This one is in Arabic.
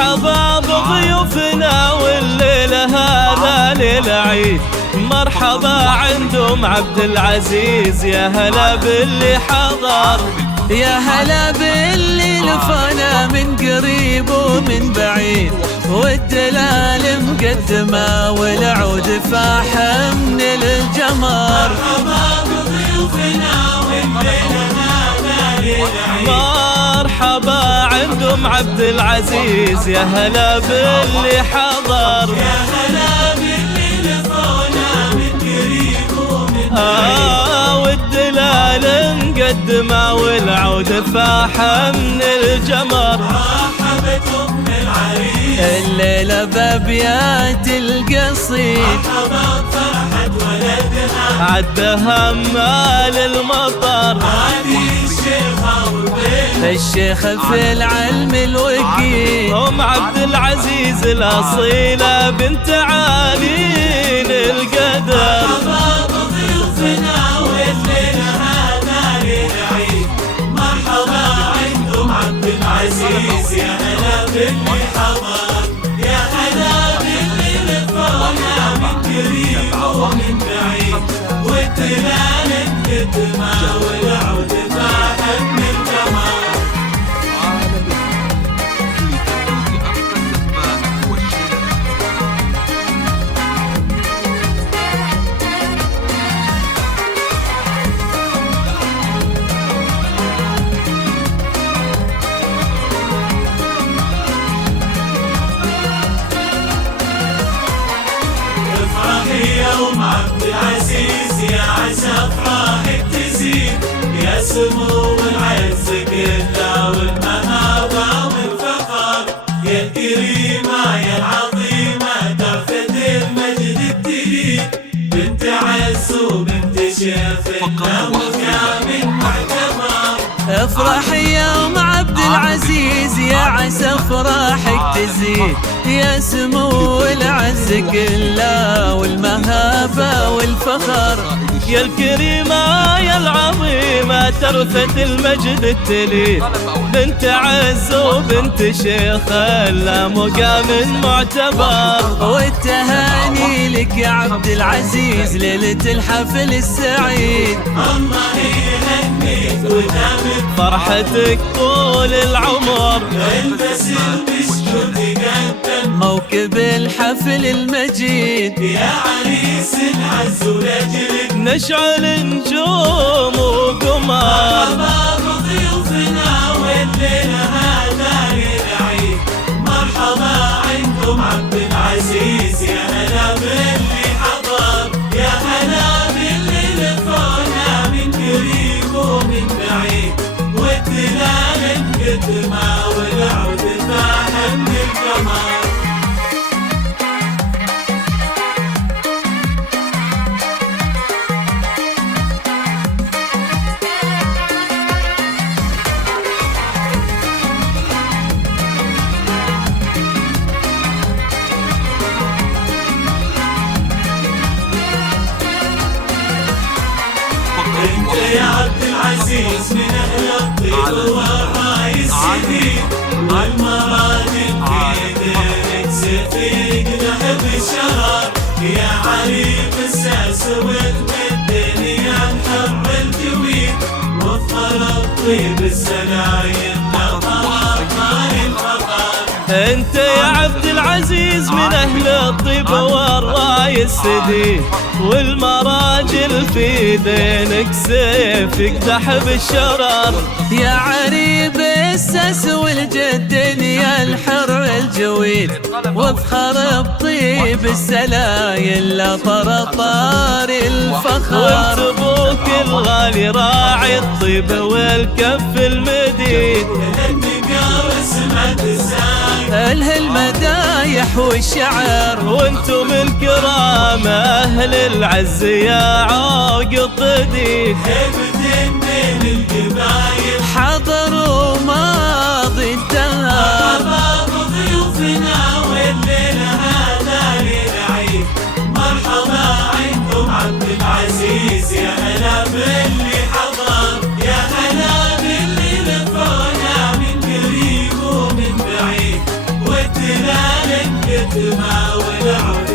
مرحبا بضيوفنا والليلة هذا ليلة عيد. مرحبا عندهم عبد العزيز، يا هلا باللي حضر، يا هلا باللي لفانا من قريب ومن بعيد، والدلال مقدمة والعود فاح من الجمر. مرحبا بضيوفنا والليلة هذا ليلة عيد. مرحبا عندهم عبد العزيز، يا هلا باللي حضر، يا هلا باللي لفانا من قريب ومن بعيد، والدلال مقدمة والعود فاح من الجمر. رحبت أم العريس الليلة بأبيات القصيد، مرحبا فرحت ولدها عدها مال المطر. هذه الشيخة والبنت الشيخ في العلم الوكيل، أم عبد العزيز الأصيلة بنت عالين القدر. مرحبا بضيوفنا والليلة هذا ليلة عيد. مرحبا عندهم عبد العزيز، يا هلا باللي حضر، يا هلا باللي لفانا من قريب ومن بعيد، والدلال مقدمة والعود فاح من الجمر. افرحي يا ام عبد العزيز، يا عسى افراحك تزيد، يا سمو العز كله والمهابه والفخر، يا الكريمه يا العظيمه درفة المجد التليد، بنت عز وبنت شيخ له مكان معتبر. افرحي يا ام عبد العزيز، يا عسى افراحك تزيد، يا سمو العز كله والمهابة والفخر، يا الكريمة يا العظيمة ترفة المجد التليد، بنت عز وبنت شيخ لا مقام معتبر. والتهاني لك يا عبد العزيز ليلة الحفل السعيد، الله يهنيك ودامك فرحتك طول العمر، البس البشر تقدم موكب الحفل المجيد، يا عريس العز ولجلك نشعل نجوم وقمر. مرحبا بضيوفنا والليلة هذا ليلة عيد. مرحبا عندهم عبد العزيز، يا هلا باللي حضر، يا هلا باللي لفانا من قريب ومن بعيد، والدلال مقدمة والعود فاح من القمر. انت يا عبد العزيز من اهل الطيب والراي السديد، والمراجل في دينك سفيق ذهب الشرار، يا عليم الساس وتمدني يا الحر الجويد، وفر الطيب السلايم نظرات ماي الخطر. انت يا عبد العزيز من اهل الطيب والراي السديد، والمراجل في دينك سيف يقدح بالشرر، يا عريب الساس والجد يا الحر الجويد، وافخر بطيب السلايل لا طرطار الفخر، وانت ابوك الغالي راعي الطيب والكف المديد، النقار سمعت الزايد اله المدايح والشعر، وانتم الكرام اهل العز يا عوق الضديد، هيبة من القبايل حضروا ماضي الدهر. مرحبا بضيوفنا والليلة هذا ليلة عيد. مرحبا عندهم عبد العزيز، يا هلا باللي حضر، يا هلا باللي لفانا من قريب ومن بعيد، الدماء والعود